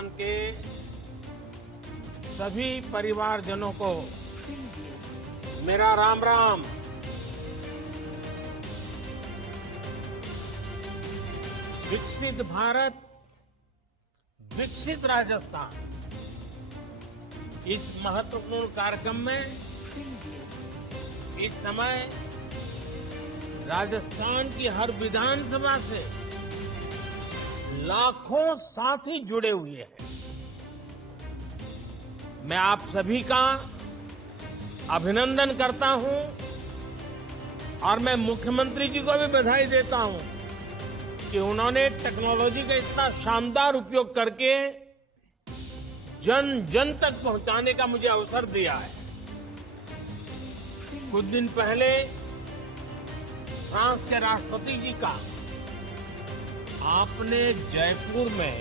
राजस्थान के सभी परिवारजनों को मेरा राम राम। विकसित भारत, विकसित राजस्थान, इस महत्वपूर्ण कार्यक्रम में इस समय राजस्थान की हर विधानसभा से लाखों साथी जुड़े हुए हैं। मैं आप सभी का अभिनंदन करता हूं और मैं मुख्यमंत्री जी को भी बधाई देता हूं कि उन्होंने टेक्नोलॉजी का इतना शानदार उपयोग करके जन जन तक पहुंचाने का मुझे अवसर दिया है। कुछ दिन पहले फ्रांस के राष्ट्रपति जी का आपने जयपुर में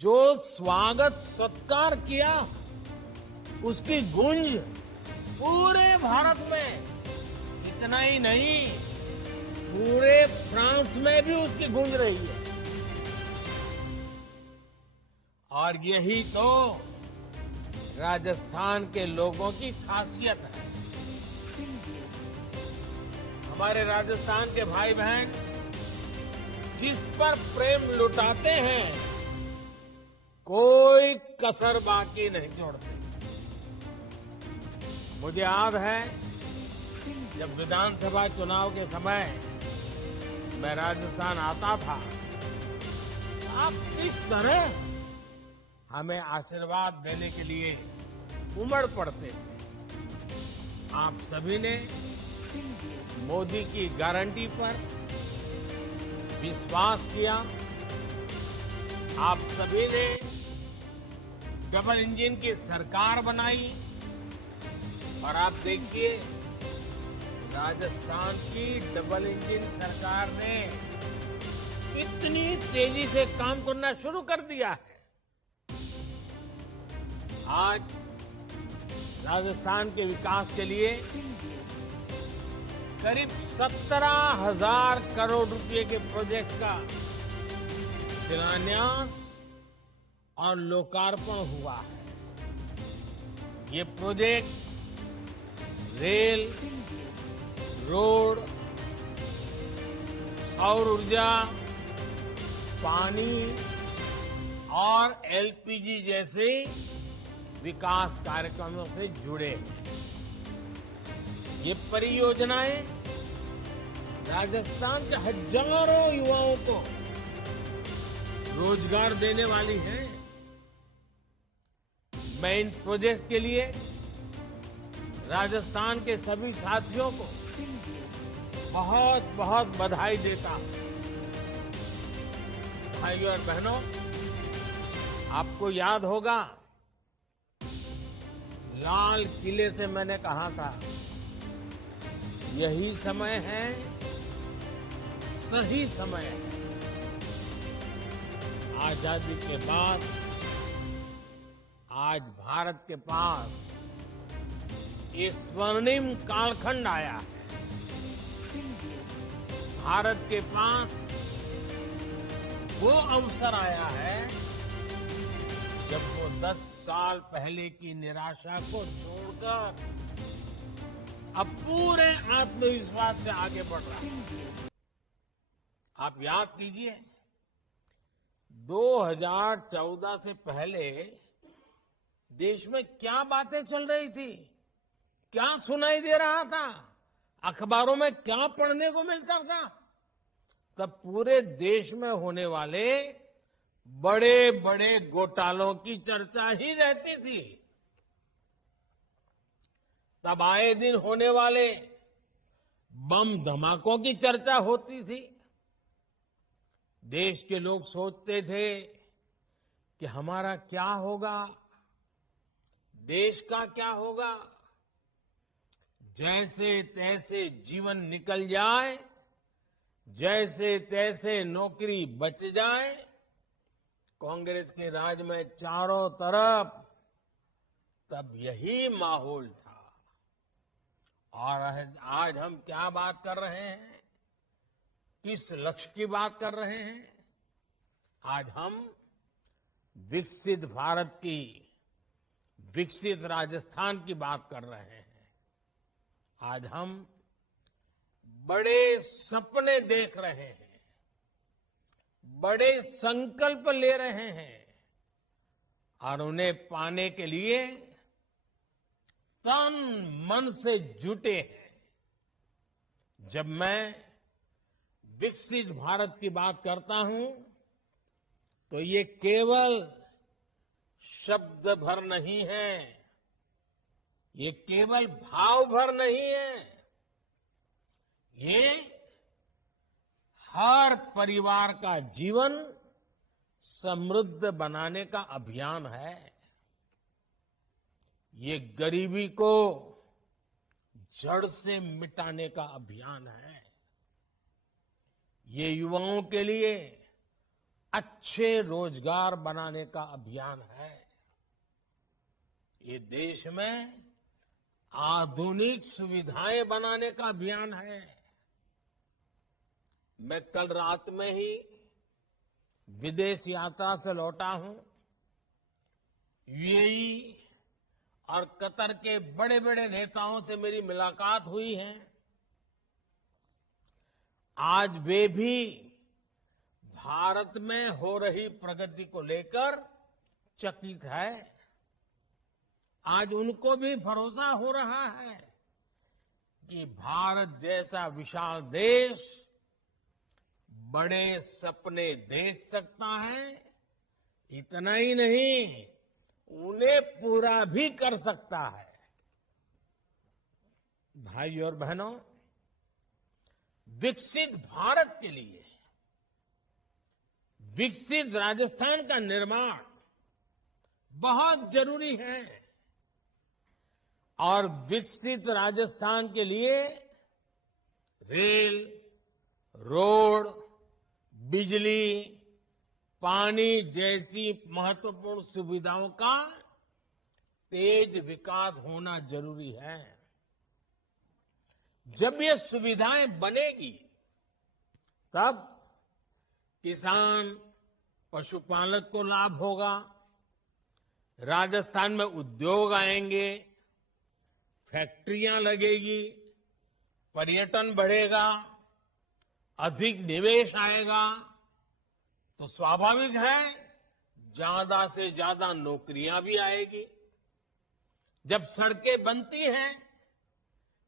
जो स्वागत सत्कार किया, उसकी गूंज पूरे भारत में, इतना ही नहीं पूरे फ्रांस में भी उसकी गूंज रही है। और यही तो राजस्थान के लोगों की खासियत है। हमारे राजस्थान के भाई बहन जिस पर प्रेम लुटाते हैं, कोई कसर बाकी नहीं छोड़ते। मुझे याद है जब विधानसभा चुनाव के समय मैं राजस्थान आता था, आप किस तरह हमें आशीर्वाद देने के लिए उमड़ पड़ते थे। आप सभी ने मोदी की गारंटी पर विश्वास किया। आप सभी ने डबल इंजन की सरकार बनाई और आप देखिए राजस्थान की डबल इंजन सरकार ने कितनी तेजी से काम करना शुरू कर दिया है। आज राजस्थान के विकास के लिए करीब 17,000 करोड़ रुपए के प्रोजेक्ट का शिलान्यास और लोकार्पण हुआ है। ये प्रोजेक्ट रेल, रोड, सौर ऊर्जा, पानी और एलपीजी जैसे विकास कार्यक्रमों से जुड़े हैं। ये परियोजनाएं राजस्थान के हजारों युवाओं को रोजगार देने वाली हैं। मैं इन प्रोजेक्ट के लिए राजस्थान के सभी साथियों को बहुत बहुत बधाई देता हूं। भाइयों और बहनों, आपको याद होगा लाल किले से मैंने कहा था, यही समय है, सही समय है। आजादी के बाद आज भारत के पास ये स्वर्णिम कालखंड आया है। भारत के पास वो अवसर आया है जब वो 10 साल पहले की निराशा को छोड़कर अब पूरे आत्मविश्वास से आगे बढ़ रहा है। आप याद कीजिए 2014 से पहले देश में क्या बातें चल रही थी, क्या सुनाई दे रहा था, अखबारों में क्या पढ़ने को मिलता था। तब पूरे देश में होने वाले बड़े बड़े घोटालों की चर्चा ही रहती थी। तब आए दिन होने वाले बम धमाकों की चर्चा होती थी। देश के लोग सोचते थे कि हमारा क्या होगा, देश का क्या होगा। जैसे तैसे जीवन निकल जाए, जैसे तैसे नौकरी बच जाए। कांग्रेस के राज में चारों तरफ तब यही माहौल था। और आज हम क्या बात कर रहे हैं, किस लक्ष्य की बात कर रहे हैं। आज हम विकसित भारत की, विकसित राजस्थान की बात कर रहे हैं। आज हम बड़े सपने देख रहे हैं, बड़े संकल्प ले रहे हैं और उन्हें पाने के लिए तन मन से जुटे हैं। जब मैं विकसित भारत की बात करता हूं तो ये केवल शब्द भर नहीं है, ये केवल भाव भर नहीं है, ये हर परिवार का जीवन समृद्ध बनाने का अभियान है। ये गरीबी को जड़ से मिटाने का अभियान है। ये युवाओं के लिए अच्छे रोजगार बनाने का अभियान है। ये देश में आधुनिक सुविधाएं बनाने का अभियान है। मैं कल रात में ही विदेश यात्रा से लौटा हूं। यूएई और कतर के बड़े बड़े नेताओं से मेरी मुलाकात हुई है। आज वे भी भारत में हो रही प्रगति को लेकर चकित है। आज उनको भी भरोसा हो रहा है कि भारत जैसा विशाल देश बड़े सपने देख सकता है। इतना ही नहीं, उन्हें पूरा भी कर सकता है। भाइयों और बहनों, विकसित भारत के लिए विकसित राजस्थान का निर्माण बहुत जरूरी है और विकसित राजस्थान के लिए रेल, रोड, बिजली, पानी जैसी महत्वपूर्ण सुविधाओं का तेज विकास होना जरूरी है। जब ये सुविधाएं बनेगी तब किसान, पशुपालक को लाभ होगा, राजस्थान में उद्योग आएंगे, फैक्ट्रियां लगेगी, पर्यटन बढ़ेगा, अधिक निवेश आएगा, तो स्वाभाविक है ज्यादा से ज्यादा नौकरियां भी आएगी। जब सड़कें बनती हैं,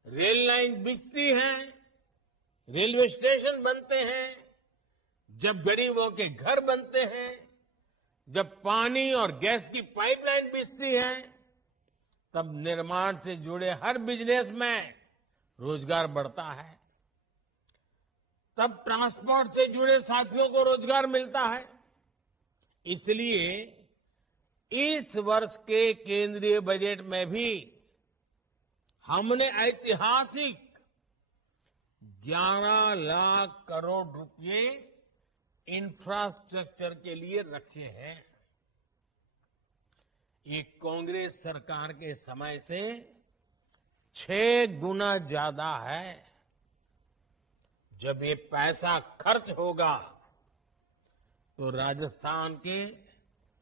रेल लाइन बिछती हैं, रेलवे स्टेशन बनते हैं, जब गरीबों के घर बनते हैं, जब पानी और गैस की पाइपलाइन बिछती है, तब निर्माण से जुड़े हर बिजनेस में रोजगार बढ़ता है। तब ट्रांसपोर्ट से जुड़े साथियों को रोजगार मिलता है। इसलिए इस वर्ष के केंद्रीय बजट में भी हमने ऐतिहासिक 11 लाख करोड़ रुपए इंफ्रास्ट्रक्चर के लिए रखे हैं। ये कांग्रेस सरकार के समय से 6 गुना ज्यादा है। जब ये पैसा खर्च होगा तो राजस्थान के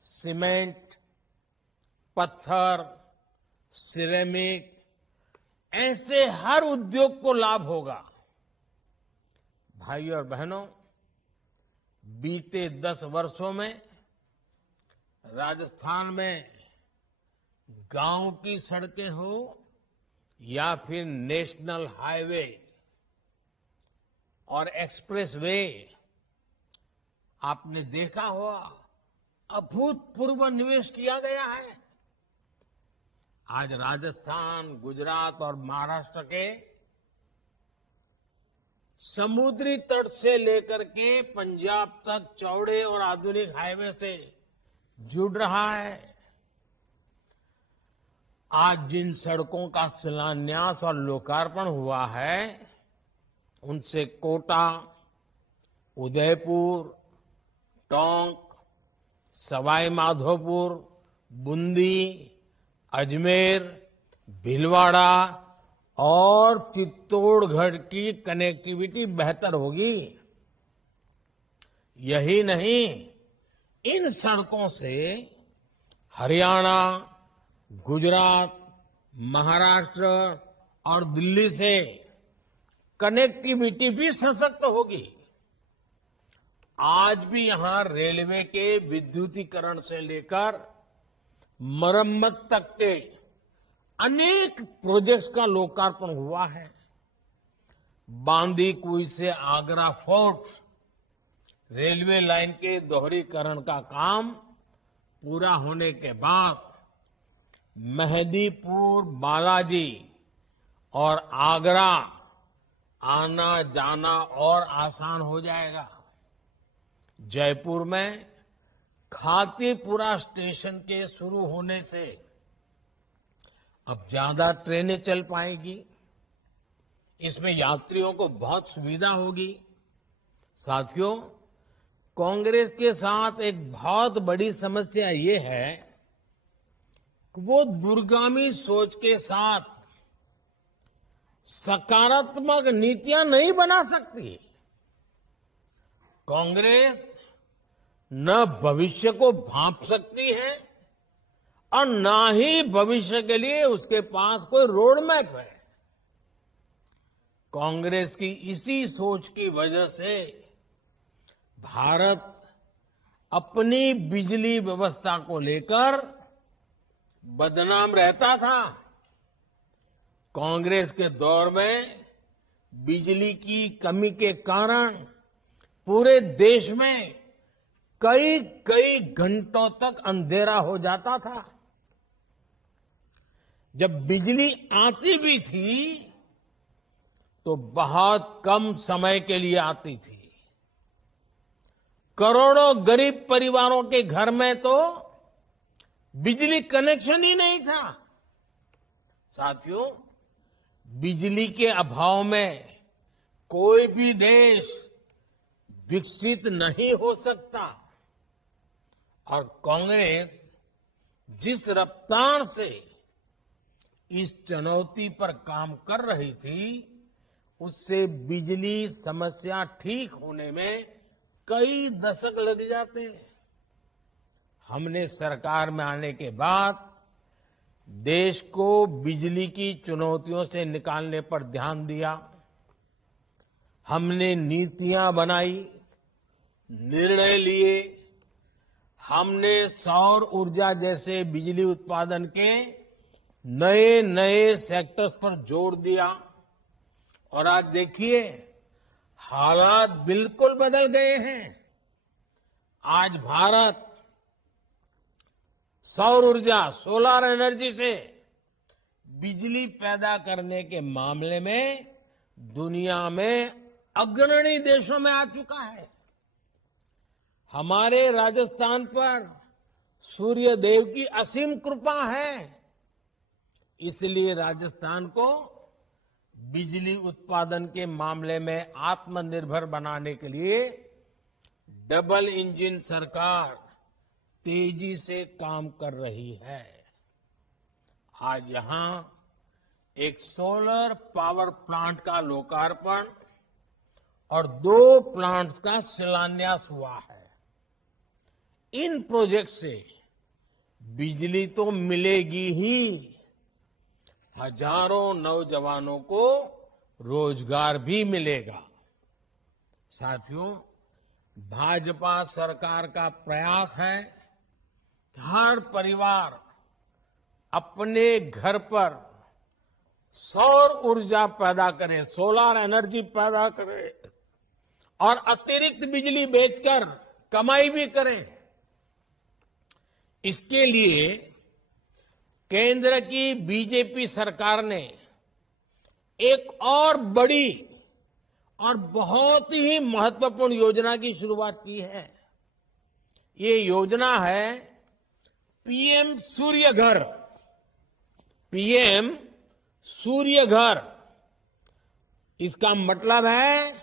सीमेंट, पत्थर, सिरेमिक ऐसे हर उद्योग को लाभ होगा। भाइयों और बहनों, बीते 10 वर्षों में राजस्थान में गांव की सड़कें हो या फिर नेशनल हाईवे और एक्सप्रेसवे, आपने देखा होगा अभूतपूर्व निवेश किया गया है। आज राजस्थान, गुजरात और महाराष्ट्र के समुद्री तट से लेकर के पंजाब तक चौड़े और आधुनिक हाईवे से जुड़ रहा है। आज जिन सड़कों का शिलान्यास और लोकार्पण हुआ है, उनसे कोटा, उदयपुर, टोंक, सवाई माधोपुर, बूंदी, अजमेर, भीलवाड़ा और चित्तौड़गढ़ की कनेक्टिविटी बेहतर होगी। यही नहीं, इन सड़कों से हरियाणा, गुजरात, महाराष्ट्र और दिल्ली से कनेक्टिविटी भी सशक्त होगी। आज भी यहां रेलवे के विद्युतीकरण से लेकर मरम्मत तक के अनेक प्रोजेक्ट्स का लोकार्पण हुआ है। बांदीकुई से आगरा फोर्ट रेलवे लाइन के दोहरीकरण का काम पूरा होने के बाद मेहदीपुर, बालाजी और आगरा आना जाना और आसान हो जाएगा। जयपुर में खातीपुरा स्टेशन के शुरू होने से अब ज्यादा ट्रेनें चल पाएगी। इसमें यात्रियों को बहुत सुविधा होगी। साथियों, कांग्रेस के साथ एक बहुत बड़ी समस्या ये है कि वो दूरगामी सोच के साथ सकारात्मक नीतियां नहीं बना सकती। कांग्रेस न भविष्य को भांप सकती है और न ही भविष्य के लिए उसके पास कोई रोड मैप है। कांग्रेस की इसी सोच की वजह से भारत अपनी बिजली व्यवस्था को लेकर बदनाम रहता था। कांग्रेस के दौर में बिजली की कमी के कारण पूरे देश में कई कई घंटों तक अंधेरा हो जाता था। जब बिजली आती भी थी तो बहुत कम समय के लिए आती थी। करोड़ों गरीब परिवारों के घर में तो बिजली कनेक्शन ही नहीं था। साथियों, बिजली के अभाव में कोई भी देश विकसित नहीं हो सकता। और कांग्रेस जिस रफ्तार से इस चुनौती पर काम कर रही थी, उससे बिजली समस्या ठीक होने में कई दशक लग जाते। हमने सरकार में आने के बाद देश को बिजली की चुनौतियों से निकालने पर ध्यान दिया। हमने नीतियां बनाई, निर्णय लिए। हमने सौर ऊर्जा जैसे बिजली उत्पादन के नए नए सेक्टर्स पर जोर दिया। और आज देखिए, हालात बिल्कुल बदल गए हैं। आज भारत सौर ऊर्जा, सोलर एनर्जी से बिजली पैदा करने के मामले में दुनिया में अग्रणी देशों में आ चुका है। हमारे राजस्थान पर सूर्य देव की असीम कृपा है। इसलिए राजस्थान को बिजली उत्पादन के मामले में आत्मनिर्भर बनाने के लिए डबल इंजन सरकार तेजी से काम कर रही है। आज यहां एक सोलर पावर प्लांट का लोकार्पण और 2 प्लांट्स का शिलान्यास हुआ है। इन प्रोजेक्ट से बिजली तो मिलेगी ही, हजारों नौजवानों को रोजगार भी मिलेगा। साथियों, भाजपा सरकार का प्रयास है कि हर परिवार अपने घर पर सौर ऊर्जा पैदा करे, सोलर एनर्जी पैदा करे और अतिरिक्त बिजली बेचकर कमाई भी करे। इसके लिए केंद्र की बीजेपी सरकार ने एक और बड़ी और बहुत ही महत्वपूर्ण योजना की शुरुआत की है। ये योजना है पीएम सूर्य घर। पीएम सूर्य घर, इसका मतलब है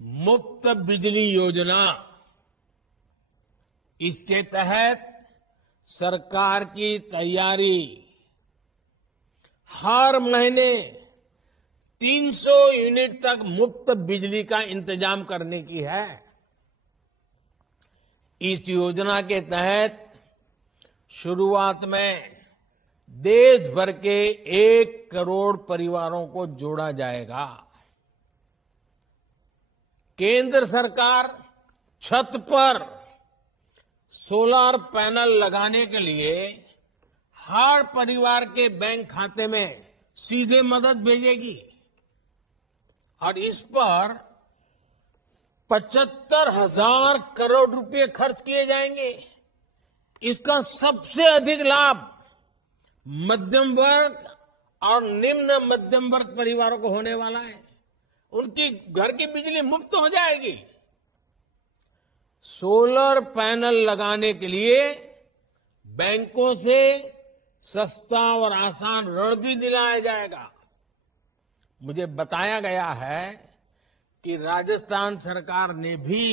मुफ्त बिजली योजना। इसके तहत सरकार की तैयारी हर महीने 300 यूनिट तक मुफ्त बिजली का इंतजाम करने की है। इस योजना के तहत शुरुआत में देश भर के 1 करोड़ परिवारों को जोड़ा जाएगा। केंद्र सरकार छत पर सोलर पैनल लगाने के लिए हर परिवार के बैंक खाते में सीधे मदद भेजेगी और इस पर 75,000 करोड़ रुपए खर्च किए जाएंगे। इसका सबसे अधिक लाभ मध्यम वर्ग और निम्न मध्यम वर्ग परिवारों को होने वाला है। उनकी घर की बिजली मुफ्त हो जाएगी। सोलर पैनल लगाने के लिए बैंकों से सस्ता और आसान ऋण भी दिलाया जाएगा। मुझे बताया गया है कि राजस्थान सरकार ने भी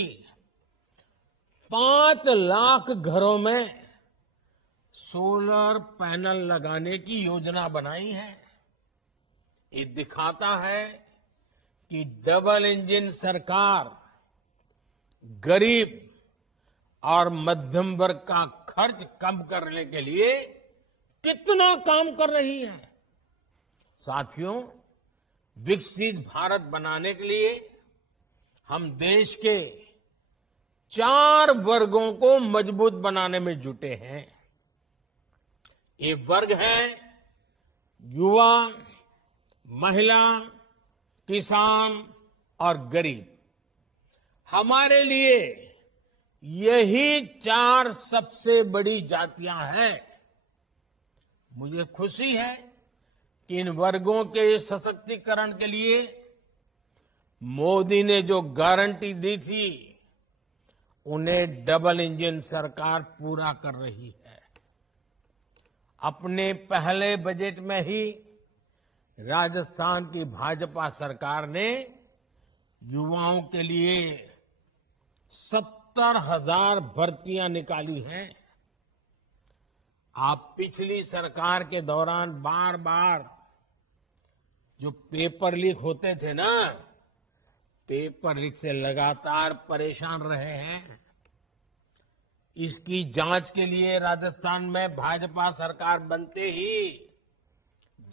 5 लाख घरों में सोलर पैनल लगाने की योजना बनाई है। ये दिखाता है कि डबल इंजन सरकार गरीब और मध्यम वर्ग का खर्च कम करने के लिए कितना काम कर रही है। साथियों, विकसित भारत बनाने के लिए हम देश के 4 वर्गों को मजबूत बनाने में जुटे हैं। ये वर्ग है युवा, महिला, किसान और गरीब। हमारे लिए यही 4 सबसे बड़ी जातियां हैं। मुझे खुशी है कि इन वर्गों के सशक्तिकरण के लिए मोदी ने जो गारंटी दी थी उन्हें डबल इंजन सरकार पूरा कर रही है। अपने पहले बजट में ही राजस्थान की भाजपा सरकार ने युवाओं के लिए 70,000 भर्तियां निकाली हैं। आप पिछली सरकार के दौरान बार बार जो पेपर लीक होते थे ना, पेपर लीक से लगातार परेशान रहे हैं। इसकी जांच के लिए राजस्थान में भाजपा सरकार बनते ही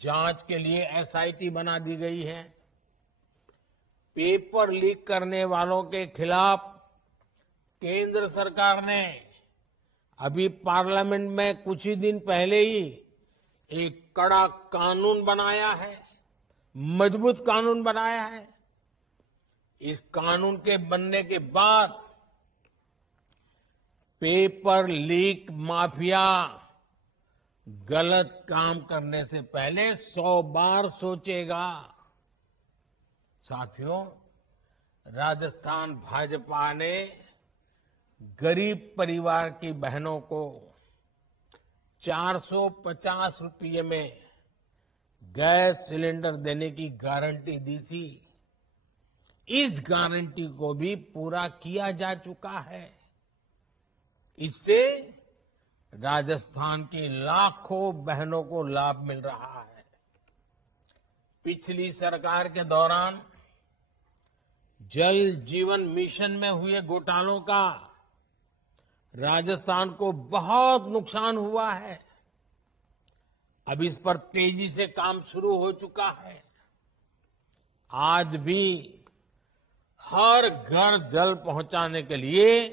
जांच के लिए एसआईटी बना दी गई है। पेपर लीक करने वालों के खिलाफ केंद्र सरकार ने अभी पार्लियामेंट में कुछ ही दिन पहले ही एक कड़ा कानून बनाया है, मजबूत कानून बनाया है। इस कानून के बनने के बाद पेपर लीक माफिया गलत काम करने से पहले 100 बार सोचेगा। साथियों, राजस्थान भाजपा ने गरीब परिवार की बहनों को 450 रुपये में गैस सिलेंडर देने की गारंटी दी थी। इस गारंटी को भी पूरा किया जा चुका है। इससे राजस्थान की लाखों बहनों को लाभ मिल रहा है। पिछली सरकार के दौरान जल जीवन मिशन में हुए घोटालों का राजस्थान को बहुत नुकसान हुआ है। अब इस पर तेजी से काम शुरू हो चुका है। आज भी हर घर जल पहुंचाने के लिए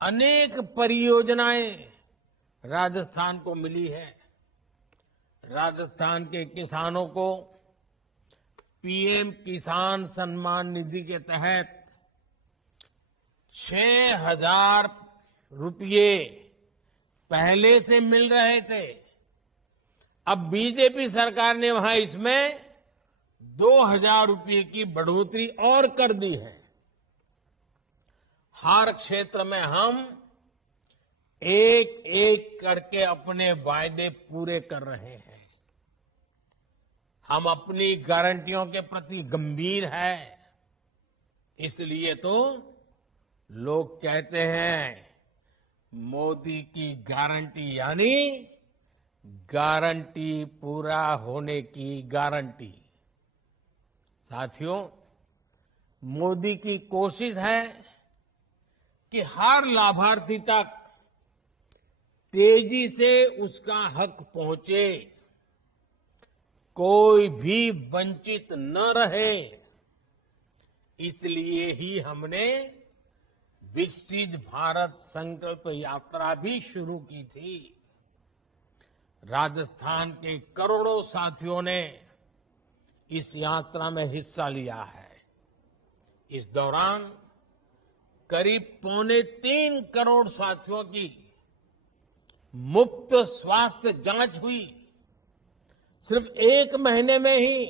अनेक परियोजनाएं राजस्थान को मिली है। राजस्थान के किसानों को पीएम किसान सम्मान निधि के तहत 6,000 रुपये पहले से मिल रहे थे। अब बीजेपी सरकार ने वहां इसमें 2,000 रुपये की बढ़ोतरी और कर दी है। हर क्षेत्र में हम एक एक करके अपने वायदे पूरे कर रहे हैं। हम अपनी गारंटियों के प्रति गंभीर हैं। इसलिए तो लोग कहते हैं मोदी की गारंटी यानी गारंटी पूरा होने की गारंटी। साथियों, मोदी की कोशिश है कि हर लाभार्थी तक तेजी से उसका हक पहुंचे, कोई भी वंचित न रहे। इसलिए ही हमने विकसित भारत संकल्प यात्रा भी शुरू की थी। राजस्थान के करोड़ों साथियों ने इस यात्रा में हिस्सा लिया है। इस दौरान करीब 2.25 करोड़ साथियों की मुफ्त स्वास्थ्य जांच हुई। सिर्फ 1 महीने में ही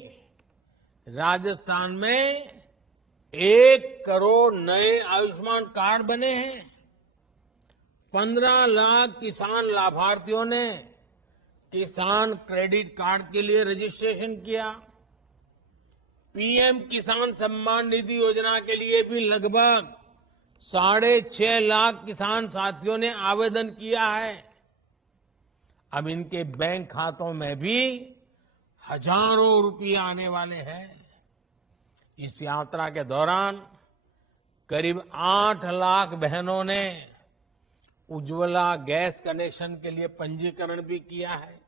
राजस्थान में 1 करोड़ नए आयुष्मान कार्ड बने हैं। 15 लाख किसान लाभार्थियों ने किसान क्रेडिट कार्ड के लिए रजिस्ट्रेशन किया। पीएम किसान सम्मान निधि योजना के लिए भी लगभग 6.5 लाख किसान साथियों ने आवेदन किया है। अब इनके बैंक खातों में भी हजारों रुपये आने वाले हैं। इस यात्रा के दौरान करीब 8 लाख बहनों ने उज्ज्वला गैस कनेक्शन के लिए पंजीकरण भी किया है।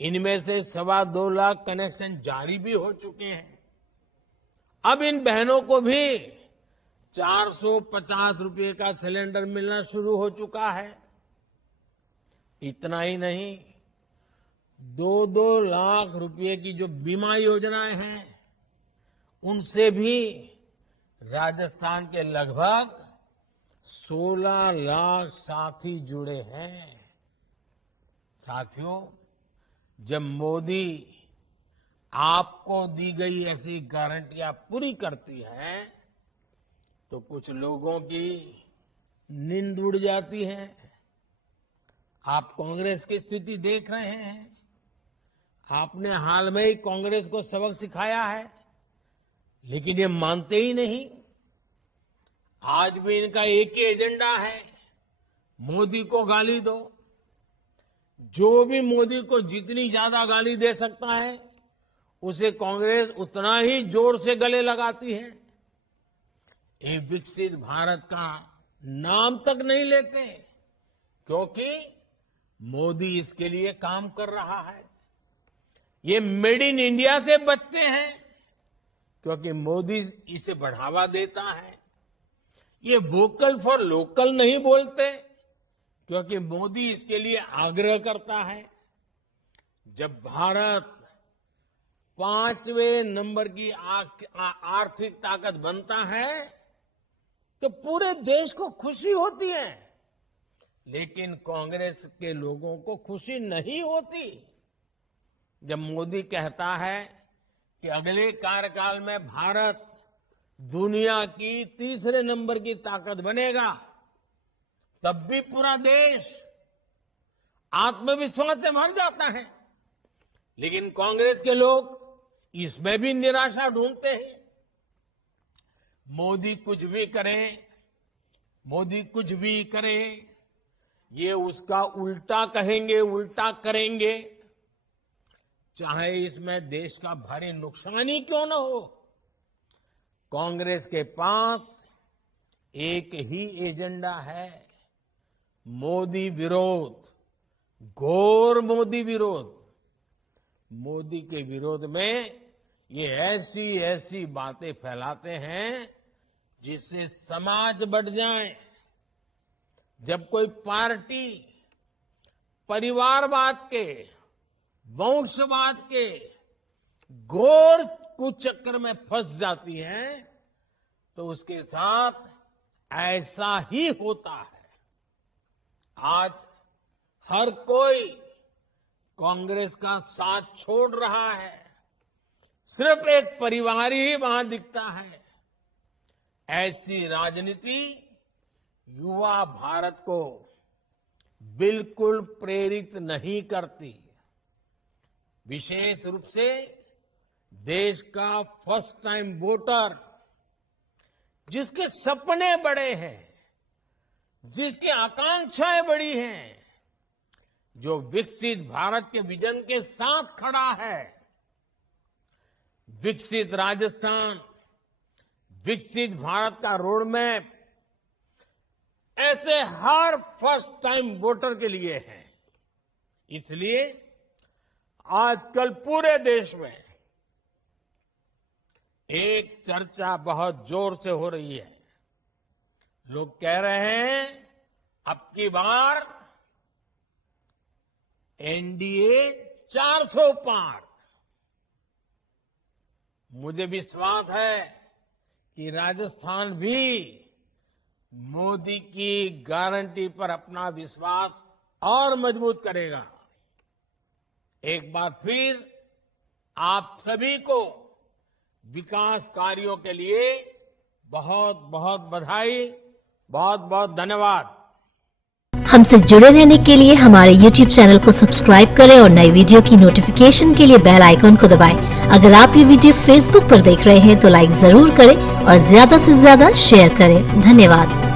इनमें से 2.25 लाख कनेक्शन जारी भी हो चुके हैं। अब इन बहनों को भी 450 रुपये का सिलेंडर मिलना शुरू हो चुका है। इतना ही नहीं, 2-2 लाख रुपए की जो बीमा योजनाएं हैं, उनसे भी राजस्थान के लगभग 16 लाख साथी जुड़े हैं। साथियों, जब मोदी आपको दी गई ऐसी गारंटियां पूरी करती हैं, तो कुछ लोगों की नींद उड़ जाती है। आप कांग्रेस की स्थिति देख रहे हैं। आपने हाल में ही कांग्रेस को सबक सिखाया है, लेकिन ये मानते ही नहीं। आज भी इनका एक ही एजेंडा है, मोदी को गाली दो। जो भी मोदी को जितनी ज्यादा गाली दे सकता है, उसे कांग्रेस उतना ही जोर से गले लगाती है। ये विकसित भारत का नाम तक नहीं लेते, क्योंकि मोदी इसके लिए काम कर रहा है। ये मेड इन इंडिया से बचते हैं, क्योंकि मोदी इसे बढ़ावा देता है। ये वोकल फॉर लोकल नहीं बोलते, क्योंकि मोदी इसके लिए आग्रह करता है। जब भारत 5वें नंबर की आर्थिक ताकत बनता है, तो पूरे देश को खुशी होती है। लेकिन कांग्रेस के लोगों को खुशी नहीं होती। जब मोदी कहता है कि अगले कार्यकाल में भारत दुनिया की 3रे नंबर की ताकत बनेगा, तब भी पूरा देश आत्मविश्वास से भर जाता है। लेकिन कांग्रेस के लोग इसमें भी निराशा ढूंढते हैं। मोदी कुछ भी करें, मोदी कुछ भी करे, ये उसका उल्टा कहेंगे, उल्टा करेंगे, चाहे इसमें देश का भारी नुकसान ही क्यों न हो। कांग्रेस के पास एक ही एजेंडा है, मोदी विरोध, घोर मोदी विरोध। मोदी के विरोध में ये ऐसी ऐसी बातें फैलाते हैं जिससे समाज बढ़ जाए। जब कोई पार्टी परिवारवाद के, वंशवाद के घोर कुचक्र में फंस जाती है, तो उसके साथ ऐसा ही होता है। आज हर कोई कांग्रेस का साथ छोड़ रहा है, सिर्फ एक परिवार ही वहां दिखता है। ऐसी राजनीति युवा भारत को बिल्कुल प्रेरित नहीं करती। विशेष रूप से देश का फर्स्ट टाइम वोटर, जिसके सपने बड़े हैं, जिसकी आकांक्षाएं बड़ी हैं, जो विकसित भारत के विजन के साथ खड़ा है। विकसित राजस्थान, विकसित भारत का रोड मैप जैसे हर फर्स्ट टाइम वोटर के लिए है। इसलिए आजकल पूरे देश में एक चर्चा बहुत जोर से हो रही है। लोग कह रहे हैं अब की बार एनडीए 400 पार। मुझे विश्वास है कि राजस्थान भी मोदी की गारंटी पर अपना विश्वास और मजबूत करेगा। एक बार फिर आप सभी को विकास कार्यों के लिए बहुत बहुत बधाई, बहुत बहुत धन्यवाद। हमसे जुड़े रहने के लिए हमारे YouTube चैनल को सब्सक्राइब करें और नई वीडियो की नोटिफिकेशन के लिए बेल आइकन को दबाएं। अगर आप ये वीडियो Facebook पर देख रहे हैं तो लाइक जरूर करें और ज्यादा से ज्यादा शेयर करें। धन्यवाद।